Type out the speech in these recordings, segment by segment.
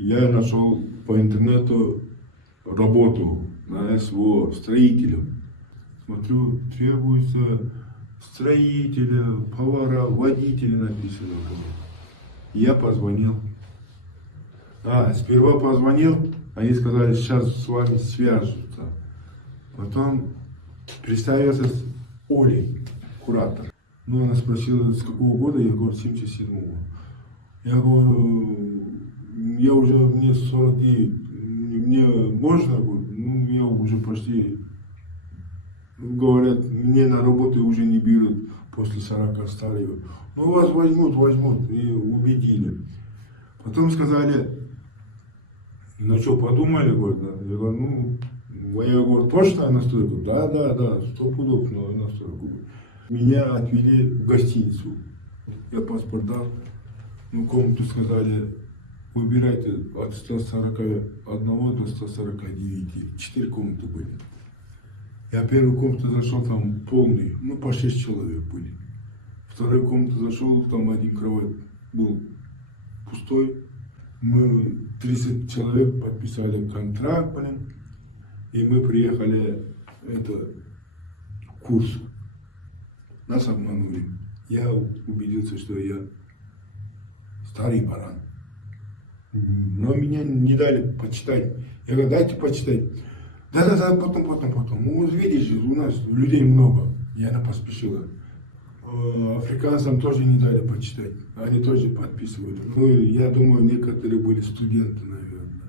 Я нашел по интернету работу на СВО строителем. Смотрю, требуется строителя, повара, водителя написано. Я позвонил. Сперва позвонил, они сказали, сейчас с вами свяжутся. Потом представился с Олей, куратор. Ну, она спросила, с какого года, я говорю, 77-го. Я говорю, мне 49, мне можно? Ну, я уже почти, говорят, мне на работу уже не берут после 40 старых. Ну, вас возьмут, и убедили. Потом сказали, ну что, подумали, говорят, да? Я говорю, точно на стройку? Да, 100 пудов на стройку. Меня отвели в гостиницу. Я паспорт дал, комнату сказали, выбирайте от 141 до 149. 4 комнаты были. Я в первую комнату зашел, там полный, по 6 человек были. Вторую комнату зашел, там один кровать был пустой. Мы 30 человек подписали контракт, и мы приехали в Курск. Нас обманули. Я убедился, что я старый баран. Но меня не дали почитать. Я говорю, дайте почитать. Да, потом. Ну, вот видишь, у нас людей много. Я поспешила. Африканцам тоже не дали почитать. Они тоже подписывали. Я думаю, некоторые были студенты, наверное.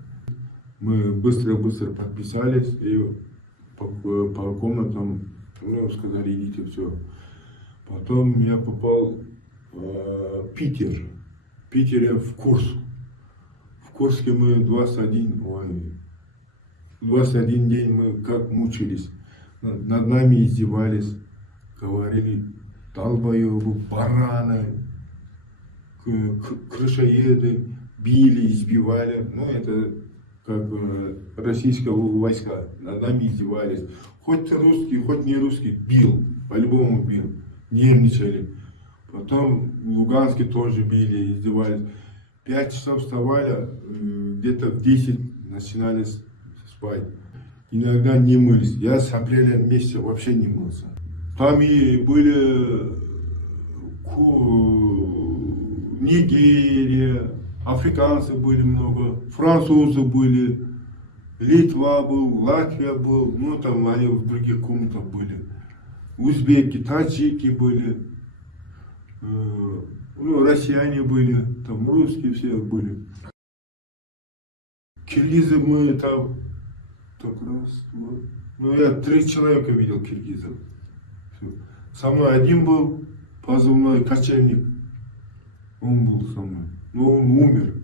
Мы быстро подписались и по комнатам, сказали, идите, все. Потом я попал в Питер. В Питере в Курск. В Курске мы 21 день мы как мучились. Над нами издевались, говорили, долбоебы, бараны, крышоеды, били, избивали. Это как российские войска. Над нами издевались. Хоть ты русский, хоть не русский, бил, по-любому бил. Нервничали. Потом в Луганске тоже били, издевались. 5 часов вставали, где-то в 10 начинали спать. Иногда не мылись. Я с апреля месяца вообще не мылся. Там и были Нигерия, африканцы были много, французы были, Литва был, Латвия был, там они в других комнатах были. Узбеки, таджики были, россияне были, там русские все были. Киргизы мы там, так раз, два. Я 3 человека видел киргизов. Со мной один был позывной кочевник, он был со мной, но он умер.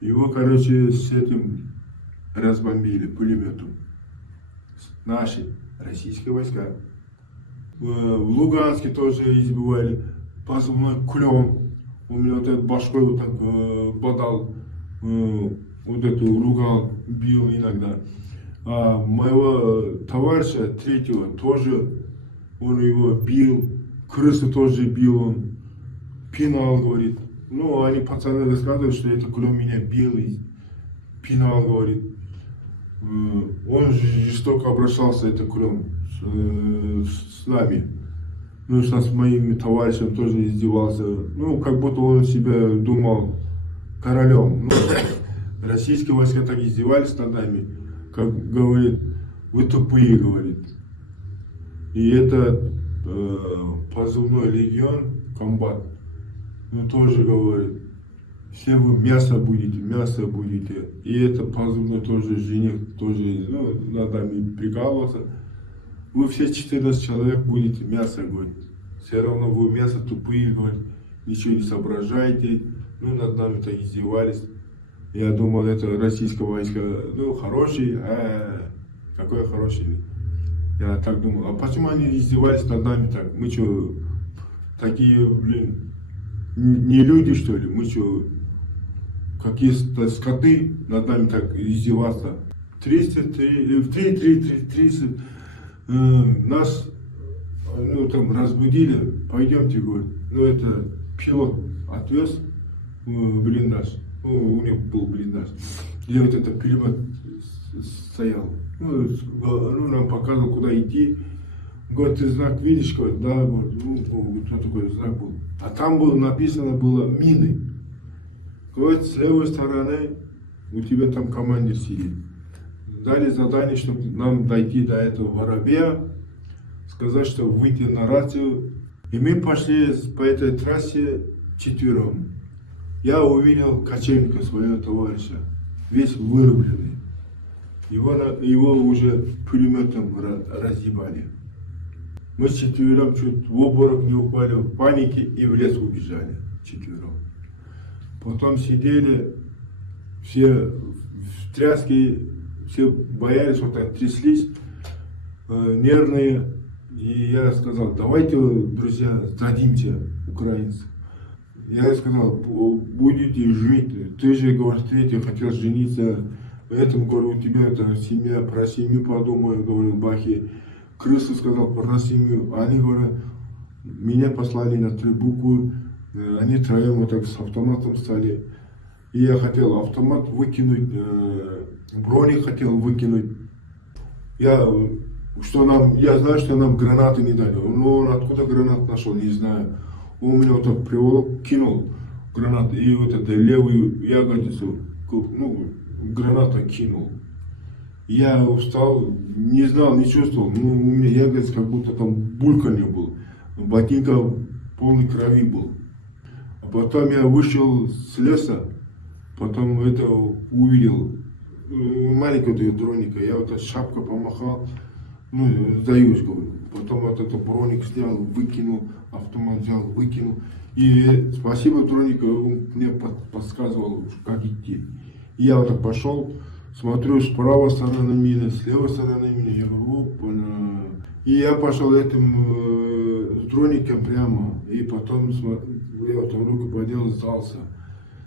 Его, с этим разбомбили пулеметом. Наши. Российские войска. В Луганске тоже избивали, позывной Клен. У меня этот башкой вот так бодал, ругал, бил иногда. А моего товарища, третьего, тоже он его бил, крысу тоже бил он, пинал, говорит. Они пацаны рассказывают, что это Клен меня бил и пинал, говорит. Он жестоко обращался, это Клен, с нами. С моими товарищами тоже издевался. Как будто он себя думал королем. Российские войска так издевались над нами, как говорит, вы тупые, говорит. И это позывной легион, комбат, тоже говорит, все вы мясо будете. И это позывной тоже жених, тоже над нами прикалывался. Вы все 14 человек будете мясо, говорит. Все равно вы мясо тупые, говорит. Ничего не соображаете. Над нами-то издевались. Я думал, это российское войско, хорошие, какой хороший. Я так думал, а почему они издевались над нами так? Мы что, такие, не люди, что ли? Мы что, какие-то скоты над нами так издеваться? 30 нас разбудили, пойдемте, говорит. Это пилот отвез в блиндаж. Ну, у него был блиндаж. Где вот это перевод стоял. Ну, нам показывал, куда идти. Говорит, ты знак видишь? Говорит, да, говорит, ну, что такой знак был. А там было написано, было мины. Говорит, с левой стороны у тебя там командир сидит. Дали задание, чтобы нам дойти до этого воробья, сказать, что выйти на рацию. И мы пошли по этой трассе четвером. Я увидел кочевника, своего товарища, весь вырубленный. Его уже пулеметом разъебали. Мы с четвером чуть в обморок не упали, в панике и в лес убежали четвером. Потом сидели, все в тряске, все боялись, вот так тряслись, нервные. И я сказал, давайте, друзья, сдадимте украинцев. Я сказал, будете жить, ты же, говорит, третий хотел жениться, поэтому, говорю, у тебя это семья, про семью подумаю, говорил Бахи. Крысу сказал про семью, они, говорят, меня послали на Требуку, они троем вот так с автоматом стали. И я хотел автомат выкинуть, броник хотел выкинуть. Я знаю, что нам гранаты не дали. Ну, он откуда гранат нашел, не знаю. Он меня вот так приволок, кинул гранат, и вот эту левую ягодицу, ну, граната кинул. Я устал, не знал, не чувствовал, ну, у меня ягодица как будто там бульканье было. Ботинка полной крови был. А потом я вышел с леса, потом это увидел, маленького дроника, я вот эта шапка помахал, ну, сдаюсь, говорю. Потом вот этот броник снял, выкинул, автомат взял, выкинул. И спасибо дронику, он мне подсказывал, как идти. И я вот так пошел, смотрю, с правой стороны мины, с левой стороны мины, я говорю, опа-на. И я пошел этим дроником прямо, и потом я вот руку поднял, сдался.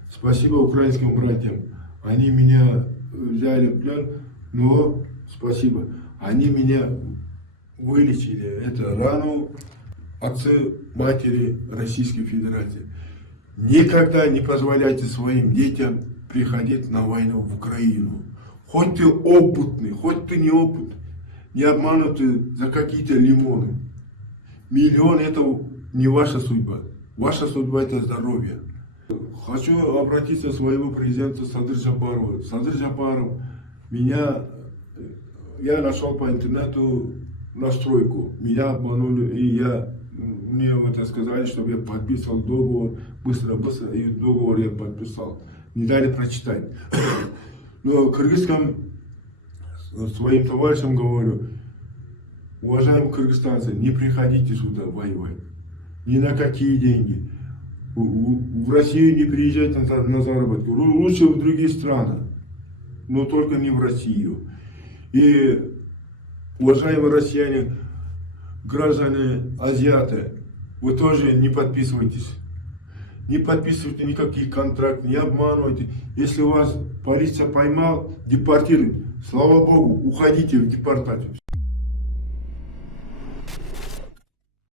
Спасибо украинским братьям, они меня взяли в плен, но спасибо, они меня вылечили, это рану отцы, матери Российской Федерации. Никогда не позволяйте своим детям приходить на войну в Украину. Хоть ты опытный, хоть ты неопытный, не обманутый за какие-то лимоны. Миллион это не ваша судьба. Ваша судьба это здоровье. Хочу обратиться к своему президенту Садыр Джапарову. Садыр Джапаров, я нашел по интернету настройку. Меня обманули, и мне это сказали, чтобы я подписывал договор. Быстро, и договор я подписал. Не дали прочитать. Но кыргызским своим товарищам говорю, уважаемые кыргызстанцы, не приходите сюда воевать. Ни на какие деньги. В Россию не приезжайте на заработки. Лучше в другие страны, но только не в Россию. И, уважаемые россияне, граждане, азиаты, вы тоже не подписывайтесь. Не подписывайте никаких контрактов, не обманывайте. Если вас полиция поймал, депортирует. Слава Богу, уходите в депортацию.